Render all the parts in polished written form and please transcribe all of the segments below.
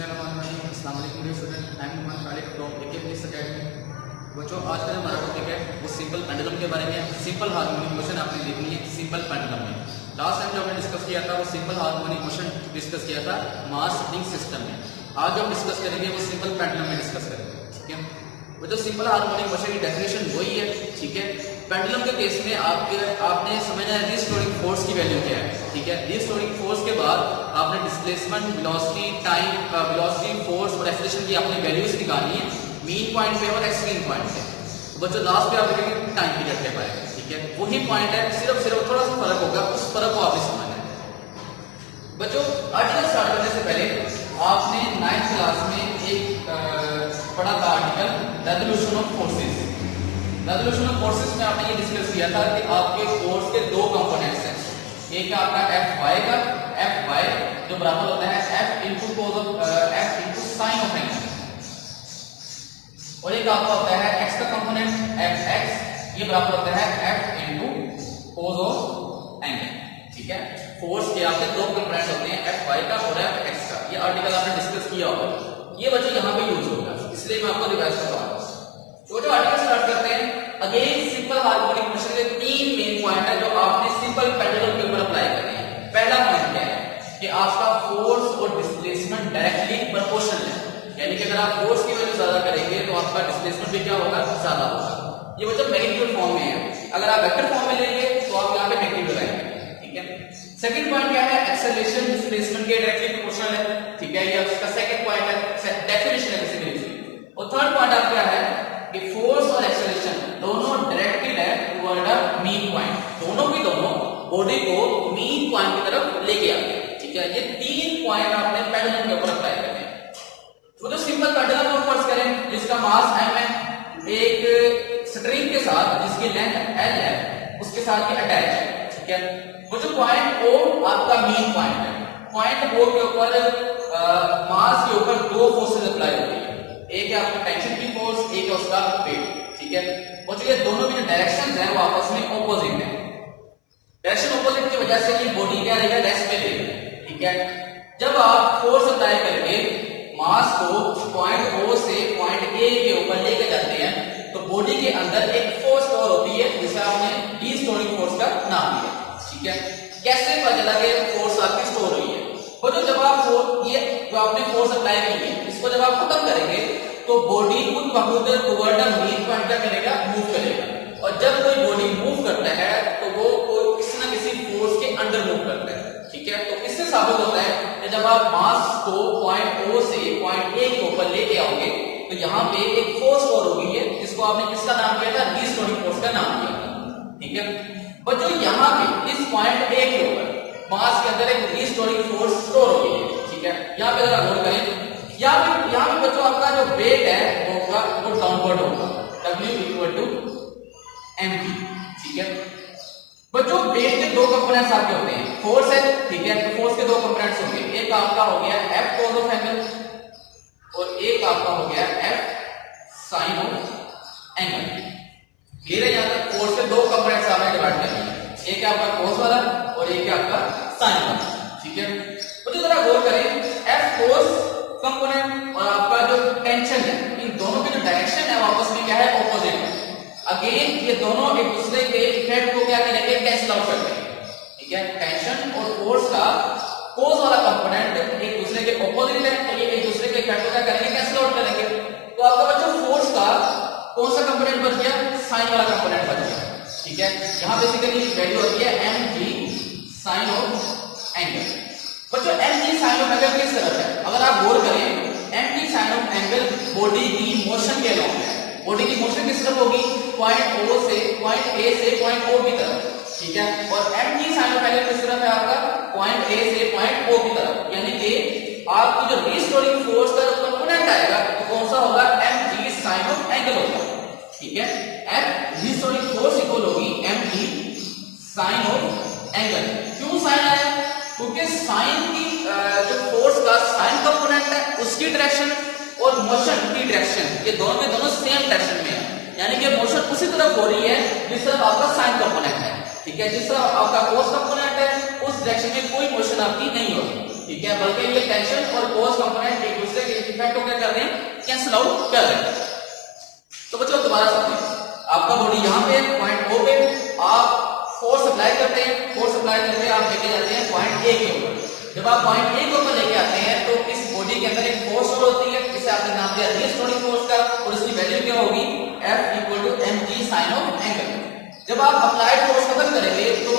अस्सलाम वालेकुम dear student, I am Numan Khalid from AKPS academy. बच्चों, आज का जो हमारा टॉपिक है वो सिंपल पेंडुलम के बारे में है। सिंपल हार्मोनिक मोशन आपने देखनी है सिंपल पेंडुलम में। लास्ट टाइम जो हमने डिस्कस किया था वो सिंपल हार्मोनिक मोशन डिस्कस किया था मास स्प्रिंग सिस्टम में। आज जो हम डिस्कस करेंगे वो सिंपल पेंडुलम में डिस्कस करेंगे, ठीक है। वो जो सिंपल हार्मोनिक मोशन की डेफिनेशन वही है, ठीक है। पेंडुलम के केस में आपने समझना है रीस्टोरिंग फोर्स की वैल्यू क्या है, ठीक है। रीस्टोरिंग फोर्स के बाद आपने displacement, velocity, time, velocity, force और एक्सेलरेशन की आपने वैल्यूज निकालनी है मीन पॉइंट पे और एक्सट्रीम पॉइंट पे। बच्चों, लास्ट पे आप देखेंगे टाइम पीरियड के बारे में, ठीक है। वही पॉइंट है, सिर्फ थोड़ा सा फर्क होगा, उस फर्क को आपने समझना है। बच्चों, आर्टिकल स्टार्ट करने से पहले आपने 9th क्लास में एक पढ़ा था article resolution of forces. Resolution of forces में आपने ये डिस्कस किया था कि आपके फोर्स के दो कंपोनेंट्स हैं। एक है आपका Fy का, Fy जो बराबर होता है F into cos of F into sine of angle, और एक आपका होता है x का कंपोनेंट Fx, ये बराबर होता है F into cos of angle, ठीक है। फोर्स के आपके दो कंपोनेंट्स होते हैं, Fy का और Fx का। ये आर्टिकल आपने डिस्कस किया होगा, ये बच्चों यहाँ पे यूज होगा, इसलिए मैं आपको रिवाइज करवा रहा हूँ। तो जो आर्टिकल स्टार्ट करते हैं, अगेन सिंपल हार्मोनिक मोशन के तीन मेन पॉइंट है जो आपने सिंपल पेंडुलम के ऊपर अप्लाई करने हैं। पहला पॉइंट क्या है कि आपका फोर्स और डिस्प्लेसमेंट डायरेक्टली प्रोपोर्शनल है, यानी कि अगर आप फोर्स की वैल्यू ज्यादा करेंगे तो आपका डिस्प्लेसमेंट भी क्या होगा, ज्यादा होगा। ये मतलब मैग्नीट्यूड फॉर्म में है। अगर आप वेक्टर फॉर्म में लेंगे तो आप यहाँ पे मैग्नीट्यूड लगाएंगे, ठीक है। सेकंड पॉइंट क्या है, एक्सेलरेशन डिस्प्लेसमेंट के डायरेक्टली प्रोपोर्शनल है, ठीक है। ये इसका सेकंड पॉइंट है, डेफिनेशन है किसी भी। और थर्ड पॉइंट आप क्या है कि फोर्स और एक्सेलरेशन दोनों डायरेक्टेड है टुवर्ड अ मीन पॉइंट, दोनों की दोनों बॉडी को मीन पॉइंट की तरफ लेके आते हैं, ठीक है। ये तीन पॉइंट आपने पेंडुलम के ऊपर अप्लाई करने हैं। तो जो सिंपल पेंडुलम को फर्ज करें जिसका मास m है, एक स्ट्रिंग के साथ जिसकी लेंथ l है उसके साथ ये अटैच है, ठीक है। वो जो पॉइंट O आपका मीन पॉइंट है, पॉइंट O के ऊपर मास के ऊपर दो फोर्सेस अप्लाई होती है, एक है आपका टेंशन की फोर्स, एक है उसका वेट, ठीक है। और जो ये दोनों की जो डायरेक्शंस हैं वो आपस में ऑपोजिट है। डायरेक्शन ऑपोजिट की वजह से ये बॉडी क्या रहेगा, रेस्ट पे रहेगी, ठीक है। जब आप फोर्स अप्लाई करके मास को पॉइंट O से पॉइंट A के ऊपर लेके जाते हैं तो बॉडी के अंदर एक फोर्स स्टोर होती है जिसे आपने रीस्टोरिंग फोर्स का नाम दिया, ठीक है। कैसे पता चला कि फोर्स आपकी स्टोर हुई है? वो तो जब आप ये जो आपने फोर्स अप्लाई की है इसको जब आप खत्म करेंगे तो बॉडी खुद ब खुद टुवर्ड द मीन पॉइंट क्या करेगा, मूव करेगा। और जब कोई बॉडी मूव करता है तो वो किसी ना किसी फोर्स के अंडर मूव करता है, ठीक है। तो इससे साबित होता है कि जब आप मास को पॉइंट O से पॉइंट A के ऊपर लेके आओगे तो यहाँ पे एक फोर्स स्टोर हो गई है जिसको आपने किसका नाम दिया था, रीस्टोरिंग फोर्स का नाम दिया था, ठीक है। बच्चों, यहाँ पे इस पॉइंट A के ऊपर मास के अंदर एक रीस्टोरिंग फोर्स स्टोर हो गई है, ठीक है। यहाँ पे अगर आप नोट करें, यहाँ पे बच्चों आपका जो वेट है वो डाउनवर्ड होगा, W इक्वल टू mg, ठीक है। बच्चों, वेट के दो कंपोनेंट्स आपके होते हैं, फोर्स है, ठीक है। तो फोर्स के दो कंपोनेंट्स होंगे, एक आपका हो गया F cos ऑफ एंगल और एक आपका हो गया F sin of angle. Clear है? यहाँ तक फोर्स के दो कंपोनेंट्स आपने डिवाइड कर दिए, एक है आपका cos वाला और एक है आपका sin वाला, ठीक है। तो जरा गौर करें, F cos कंपोनेंट और आपका जो टेंशन है, इन दोनों की जो डायरेक्शन है आपस में क्या है, ऑपोजिट है। अगेन ये दोनों एक दूसरे के इफेक्ट को क्या करेंगे, कैंसिल आउट कर देंगे, ठीक है। टेंशन और फोर्स का cos वाला कंपोनेंट एक दूसरे के ऑपोजिट है तो ये एक दूसरे के इफेक्ट को क्या करेंगे, कैंसिल आउट करेंगे। तो आपका बच्चों फोर्स का कौन सा कंपोनेंट बच गया, साइन वाला कंपोनेंट बच गया, ठीक है। यहाँ बेसिकली वैल्यू होती है mg sin ऑफ एंगल। बच्चों, mg sin ऑफ एंगल किस तरफ है? अगर आप गौर करें, mg sin of angle body की मोशन के अलोंग है। बॉडी की मोशन किस तरफ होगी, पॉइंट O से पॉइंट A से पॉइंट O की तरफ, ठीक है। और mg sin ऑफ एंगल किस तरफ है आपका, पॉइंट A से पॉइंट O की तरफ, यानी कि आपकी जो रीस्टोरिंग फोर्स का कंपोनेंट आएगा तो कौन सा होगा, mg sin ऑफ एंगल होगा, ठीक है। F रीस्टोरिंग फोर्स इक्वल होगी mg sin ऑफ एंगल। क्यों साइन आया? क्योंकि साइन की जो फोर्स का साइन कंपोनेंट है उसकी डायरेक्शन और मोशन की डायरेक्शन ये दोनों के दोनों सेम डायरेक्शन में है, यानी कि मोशन उसी तरफ हो रही है जिस तरफ आपका साइन कंपोनेंट है, ठीक है। जिस तरफ आपका cos कंपोनेंट है उस डायरेक्शन में कोई मोशन आपकी नहीं होगी, ठीक है। बल्कि ये टेंशन और cos कंपोनेंट एक दूसरे आउट कर रहे हैं। तो बच्चों दोबारा समझिए, आपका बॉडी यहाँ पे पॉइंट ओ पे आप फोर्स अप्लाई करते हैं, फोर्स अप्लाई करके आप लेके जाते हैं पॉइंट ए के ऊपर। जब आप पॉइंट ए के ऊपर लेके आते हैं तो इस बॉडी के अंदर एक फोर्स होती है जिसे आपने नाम दिया रीस्टोरिंग फोर्स का, और इसकी वैल्यू क्या होगी, F equal to mg sine of angle. जब आप अप्लाइड फोर्स खत्म करेंगे तो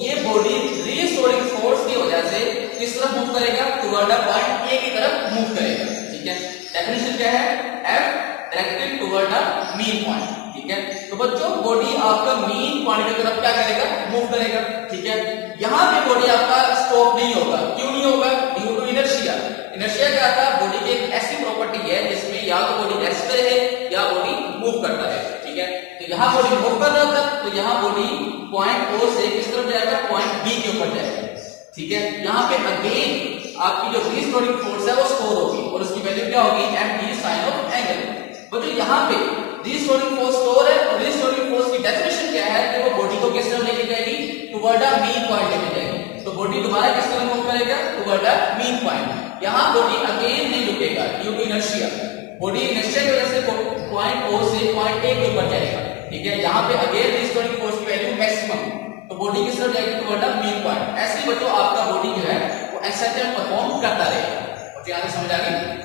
ये बॉडी रीस्टोरिंग फोर्स की वजह से किस तरफ मूव करेगा, टुवर्ड द पॉइंट ए की तरफ मूव करेगा। ठीक है, डेफिनेशन क्या है, F directed toward the mean point. ठीक है, तो बच्चों बॉडी आपका मीन पॉइंट की तरफ क्या करेगा, मूव करेगा। ठीक है, यहाँ पे बॉडी आपका स्टॉप नहीं होगा, क्यों नहीं होगा, ड्यू टू इनर्शिया। इनर्शिया क्या था, बॉडी की एक ऐसी प्रॉपर्टी है जिसमें या तो बॉडी रेस्ट पे है या बॉडी मूव करता है। ठीक है, तो यहाँ बॉडी मूव कर रहा था तो यहाँ बॉडी पॉइंट ओ से किस तरफ जाएगा, पॉइंट बी के ऊपर जाएगा। ठीक है, यहाँ पे अगेन आपकी जो रीस्टोरिंग फोर्स है वो स्टोर होगी और उसकी वैल्यू क्या होगी, mg साइन ऑफ एंगल। बच्चों यहाँ पे रीस्टोरिंग फोर्स स्टोर है और रीस्टोरिंग फोर्स की डेफिनेशन क्या है कि वो बॉडी को किस तरफ लेके जाएगी, टुवर्ड द मीन पॉइंट लेके जाएगी। तो बॉडी दोबारा किस तरफ मूव करेगा, टुवर्ड द मीन पॉइंट। यहाँ बॉडी अगेन नहीं रुकेगा due to inertia, body inertia की वजह से पॉइंट ओ से पॉइंट ए के ऊपर जाएगा। ठीक है, यहाँ पे अगेन रीस्टोरिंग फोर्स की वैल्यू मैक्सिमम, तो बॉडी किस तरफ जाएगी, टुवर्ड द मीन पॉइंट। ऐसे ही बच्चों आपका बॉडी जो है वो एक्सरसाइज परफॉर्म करता रहेगा। और यहाँ से समझ आ गई,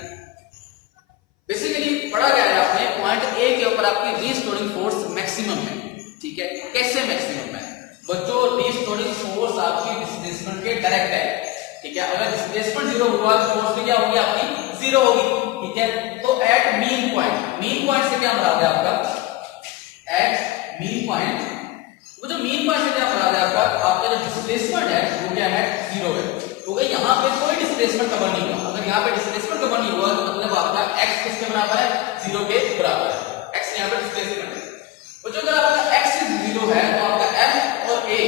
बेसिकली पढ़ा गया है आपने पॉइंट ए के ऊपर आपकी रीस्टोरिंग फोर्स मैक्सिमम है। ठीक है, कैसे मैक्सिमम है बच्चों, रीस्टोरिंग फोर्स आपकी डिस्प्लेसमेंट के डायरेक्ट है। ठीक है, अगर डिस्प्लेसमेंट जीरो हुआ तो फोर्स भी क्या होगी, आपकी जीरो होगी। ठीक है, तो एट मीन पॉइंट से क्या मुराद है आपका, एट मीन पॉइंट, वो जो मीन पॉइंट से क्या मुराद है आपका जो डिस्प्लेसमेंट है वो क्या है, जीरो है। क्योंकि यहाँ पे कोई डिस्प्लेसमेंट कवर नहीं हुआ, अगर यहाँ पे डिस्प्लेसमेंट कवर नहीं हुआ तो मतलब आपका x किसके बराबर है, जीरो के बराबर है। x यहाँ पे डिस्प्लेसमेंट है, तो जो अगर आपका x जीरो है तो आपका f और a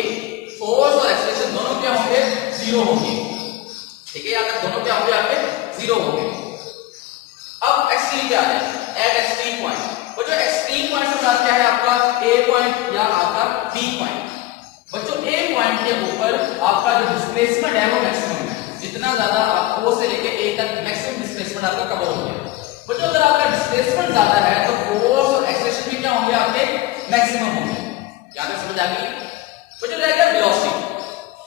फोर्स और एक्सेलरेशन दोनों क्या होंगे, जीरो होंगे। ठीक है, यहाँ पे दोनों क्या होंगे, आपके जीरो होंगे। अब एक्सट्रीम क्या है, एट एक्सट्रीम पॉइंट, वो जो एक्सट्रीम पॉइंट से मुराद क्या है आपका, a पॉइंट या आपका b पॉइंट। बच्चों a पॉइंट के ऊपर आपका जो डिस्प्लेसमेंट है वो मैक्सिमम है, जितना ज्यादा आप o से लेके a तक मैक्सिमम डिस्प्लेसमेंट आपका कवर हो गया। बच्चों अगर आपका डिस्प्लेसमेंट ज्यादा है तो फोर्स और एक्सेलरेशन भी क्या होंगे, आपके मैक्सिमम होंगे। यहाँ तक समझ आ गई। बच्चों रहेगा वेलोसिटी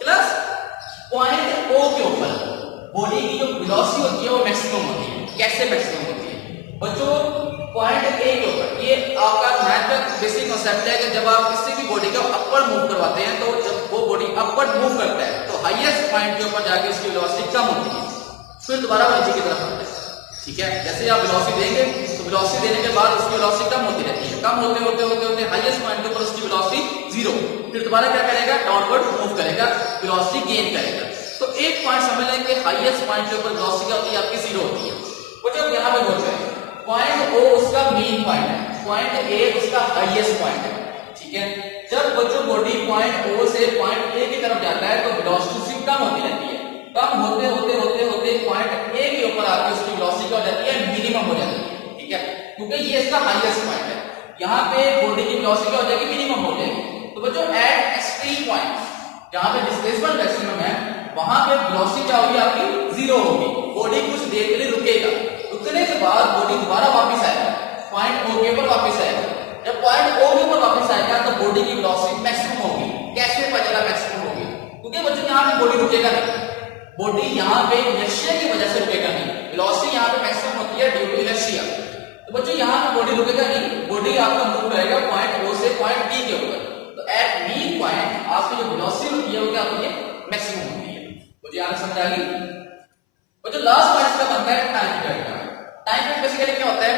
प्लस पॉइंट o के ऊपर बॉडी की जो वेलोसिटी होती है वो मैक्सिमम होती है। कैसे मैक्सिमम होती है बच्चों, पॉइंट ए के ऊपर, ये आपका मैथ का बेसिक कांसेप्ट है कि जब आप किसी भी बॉडी को अपवर्ड मूव करवाते हैं तो जब वो बॉडी अपवर्ड मूव करता है तो हाईएस्ट पॉइंट के ऊपर जाके उसकी वेलोसिटी कम होती है, फिर दोबारा वो नीचे की तरफ आता है। ठीक है, जैसे आप वेलोसिटी देंगे तो वेलोसिटी देने के बाद उसकी वेलोसिटी कम होती रहती है, कम होते होते होते होते हाईएस्ट पॉइंट के ऊपर उसकी वेलोसिटी जीरो, फिर दोबारा क्या करेगा, डाउनवर्ड मूव करेगा, वेलोसिटी गेन करेगा। तो एक पॉइंट समझ लें कि हाईएस्ट पॉइंट के ऊपर वेलोसिटी क्या होती है, आपकी जीरो होती है। वो जब यहाँ पे बोलते हैं पॉइंट ओ उसका मेन पॉइंट है, पॉइंट ए उसका हाईएस्ट पॉइंट है। ठीक है, जब बच्चों बॉडी पॉइंट ओ से पॉइंट ए की तरफ जाता है तो वेलोसिटी कम होती रहती है, कम होते होते होते होते पॉइंट ए के ऊपर आके उसकी वेलोसिटी क्या हो जाती है, मिनिमम हो जाती है। ठीक है, क्योंकि ये इसका हाईएस्ट पॉइंट है, यहाँ पे बॉडी की वेलोसिटी क्या हो जाएगी, मिनिमम हो जाएगी। तो बच्चों एट एक्सट्रीम पॉइंट जहाँ पे डिस्प्लेसमेंट मैक्सिमम है वहां पे वेलोसिटी क्या होगी, आपकी जीरो होगी। बॉडी कुछ देर के लिए रुकेगा, रुकने के बाद बॉडी दोबारा वापस आएगा, पॉइंट ओ के ऊपर वापस आएगा। जब पॉइंट ओ के ऊपर वापस आएगा तो बॉडी की वेलोसिटी मैक्सिमम होगी। कैसे पता चला मैक्सिमम होगी, क्योंकि बच्चों यहाँ पे बॉडी रुकेगा नहीं, बॉडी यहाँ पे इनर्शिया की वजह से रुकेगा नहीं, वेलोसिटी यहाँ पे मैक्सिमम होती है ड्यू टू इनर्शिया। तो बच्चों यहाँ पे बॉडी रुकेगा नहीं, बॉडी आपका मूव करेगा पॉइंट ओ से पॉइंट बी के ऊपर। तो एट मीन पॉइंट आपकी जो वेलोसिटी होती है वो क्या होती है, मैक्सिमम होती है। मुझे यहाँ समझ आ गई। और जो लास्ट पॉइंट इसका बनता है टाइम पीरियड का। टाइम पीरियड बेसिकली क्या होता है,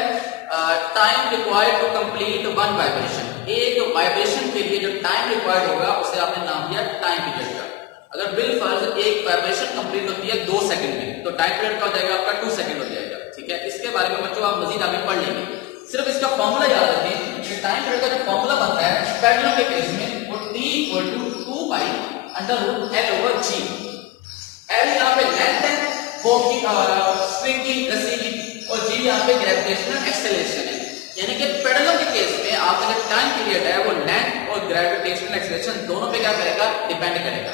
time required to complete one vibration. एक वाइब्रेशन के लिए जो टाइम रिक्वायर्ड होगा उसे आपने नाम दिया टाइम पीरियड का। अगर बिलफर्ज एक वाइब्रेशन कंप्लीट होती है 2 सेकंड में तो टाइम पीरियड क्या हो जाएगा, आपका 2 सेकंड हो जाएगा। ठीक है, इसके बारे में बच्चों आप मजीद आगे पढ़ लेंगे, सिर्फ इसका फॉर्मूला याद रखें कि टाइम पीरियड का जो फॉर्मूला बनता है पेंडुलम के केस में वो t equal to 2 pi under root l over g। l यहाँ पे लेंथ है वो की स्प्रिंग की रस्सी की, और g यहाँ पे ग्रेविटेशनल एक्सेलरेशन है। यानी कि पेंडुलम के केस में आपका जो टाइम पीरियड है वो लेंथ और ग्रेविटेशनल एक्सेलरेशन दोनों पे क्या करेगा, डिपेंड करेगा।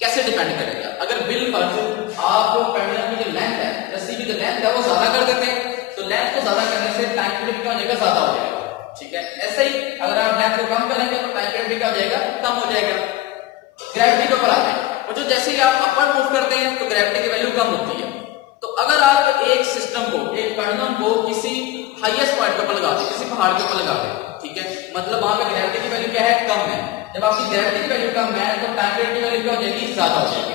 कैसे डिपेंड करेगा, अगर बिलफर्ज आप पेंडुलम की जो लेंथ है, रस्सी की जो लेंथ है वो ज्यादा कर देते हैं तो लेंथ को ज्यादा करने से टाइम पीरियड क्या हो जाएगा, ज्यादा हो जाएगा। ठीक है, ऐसे ही अगर आप लेंथ को कम करेंगे तो टाइम पीरियड भी क्या हो जाएगा, कम हो जाएगा। ग्रेविटी के ऊपर आते हैं, और जो जैसे ही आप अपर मूव करते हैं तो ग्रेविटी की वैल्यू कम होती है। तो अगर आप एक सिस्टम को, एक पेंडुलम को किसी हाईएस्ट पॉइंट के ऊपर लगाते हैं, किसी पहाड़ के ऊपर लगाते हैं, ठीक है, मतलब वहां पे ग्रेविटी की वैल्यू क्या है, कम है। जब आपकी ग्रेविटी की वैल्यू कम है तो टाइम पीरियड की वैल्यू क्या हो जाएगी, ज्यादा हो जाएगी।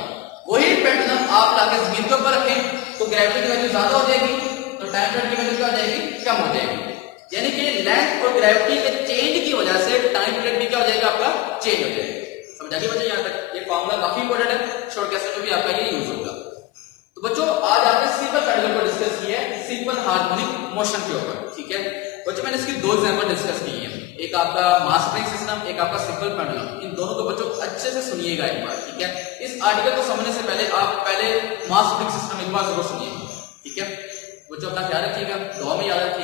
वही पेंडुलम आप लाके जमीन के ऊपर रखें तो ग्रेविटी की वैल्यू ज्यादा हो जाएगी, तो टाइम पीरियड की वैल्यू क्या हो जाएगी, कम हो जाएगी। यानी कि लेंथ और ग्रेविटी के चेंज की वजह से टाइम पीरियड भी क्या हो जाएगा, आपका चेंज हो जाएगा। समझा कि बच्चों यहाँ तक? ये फॉर्मूला काफी इंपॉर्टेंट है, शॉर्ट कैसेट में भी आपका ये यूज होगा। तो बच्चों आज आपने सिंपल पेंडुलम को डिस्कस किया है, सिंपल हार्मोनिक मोशन के ऊपर। ठीक है बच्चों, मैंने इसकी दो एग्जांपल डिस्कस किए हैं, एक आपका मास स्प्रिंग सिस्टम, एक आपका सिंपल पेंडुलम। इन दोनों को बच्चों अच्छे से सुनिएगा एक बार। ठीक है, इस आर्टिकल को समझने से पहले आप पहले मास स्प्रिंग सिस्टम एक बार जरूर सुनिए। ठीक है बच्चों, अपना ख्याल रखिएगा, दुआ में याद रखिएगा।